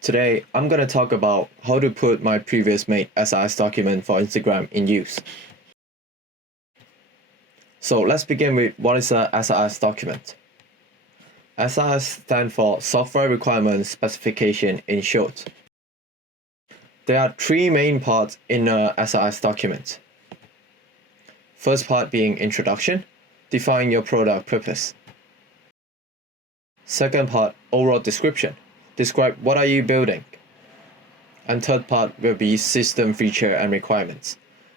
Today, I'm going to talk about how to put my previous made SRS document for Instagram in use. So let's begin with what is a SRS document. SRS stands for Software Requirements Specification in short. There are three main parts in a SRS document. First part being introduction, define your product purpose. Second part, overall description, describe what are you building. And third part will be system feature and requirements,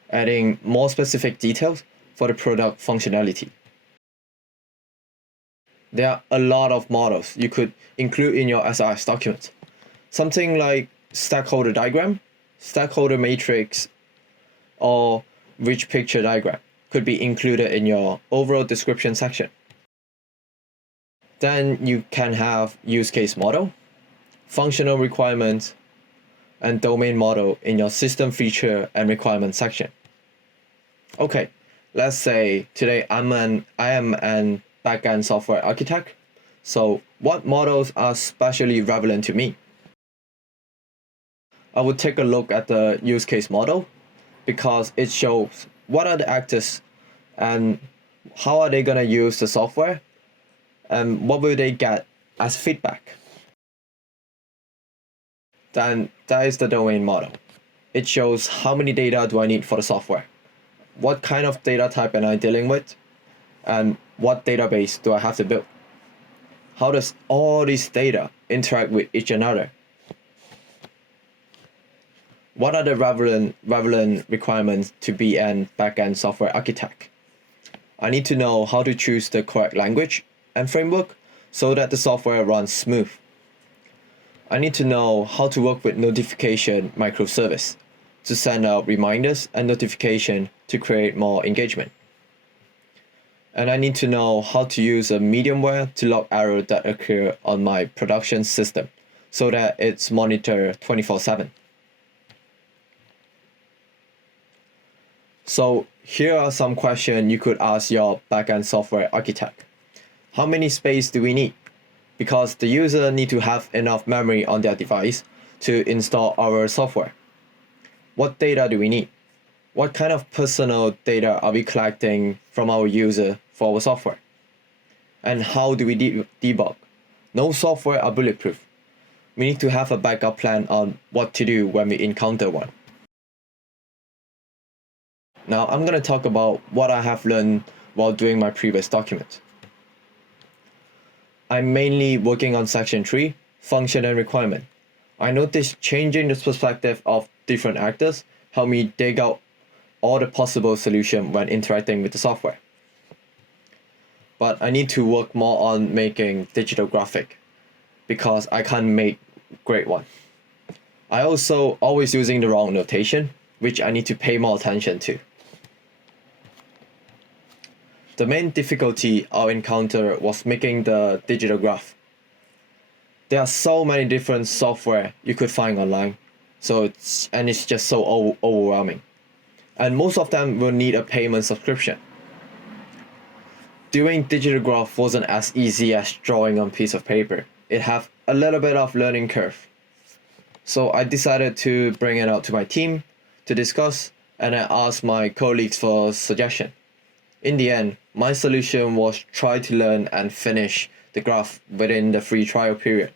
adding more specific details for the product functionality. There are a lot of models you could include in your SRS document. Something like stakeholder diagram, stakeholder matrix, or rich picture diagram could be included in your overall description section. Then you can have use case model, functional requirements, and domain model in your system feature and requirement section. Okay, let's say today I am an backend software architect. So what models are especially relevant to me? I would take a look at the use case model because it shows what are the actors and how are they gonna use the software and what will they get as feedback. Then that is the domain model. It shows how many data do I need for the software, what kind of data type am I dealing with, and what database do I have to build. How does all this data interact with each another? What are the relevant requirements to be an backend software architect? I need to know how to choose the correct language and framework so that the software runs smooth. I need to know how to work with notification microservice to send out reminders and notification to create more engagement. And I need to know how to use a mediumware to log errors that occur on my production system so that it's monitored 24/7. So here are some questions you could ask your backend software architect. How many space do we need? Because the user need to have enough memory on their device to install our software. What data do we need? What kind of personal data are we collecting from our user for our software? And how do we debug? No software are bulletproof. We need to have a backup plan on what to do when we encounter one. Now I'm going to talk about what I have learned while doing my previous document. I'm mainly working on section 3, function and requirement. I noticed changing the perspective of different actors helped me dig out all the possible solutions when interacting with the software. But I need to work more on making digital graphic because I can't make great one. I also always using the wrong notation, which I need to pay more attention to. The main difficulty I encountered was making the digital graph. There are so many different software you could find online, so it's just so overwhelming. And most of them will need a payment subscription. Doing digital graph wasn't as easy as drawing on a piece of paper. It had a little bit of learning curve. So I decided to bring it out to my team to discuss, and I asked my colleagues for suggestion. In the end, my solution was try to learn and finish the graph within the free trial period.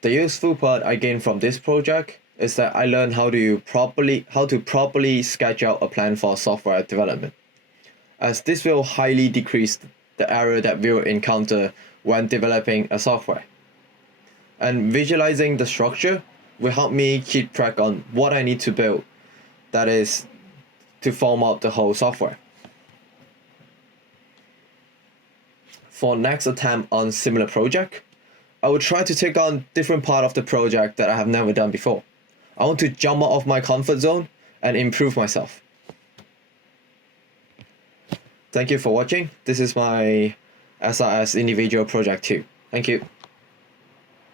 The useful part I gained from this project is that I learned how to properly sketch out a plan for software development, as this will highly decrease the error that we will encounter when developing a software. And visualizing the structure will help me keep track on what I need to build, that is, to form out the whole software. For next attempt on similar project, I will try to take on different part of the project that I have never done before. I want to jump out of my comfort zone and improve myself. Thank you for watching. This is my SRS individual project too. Thank you.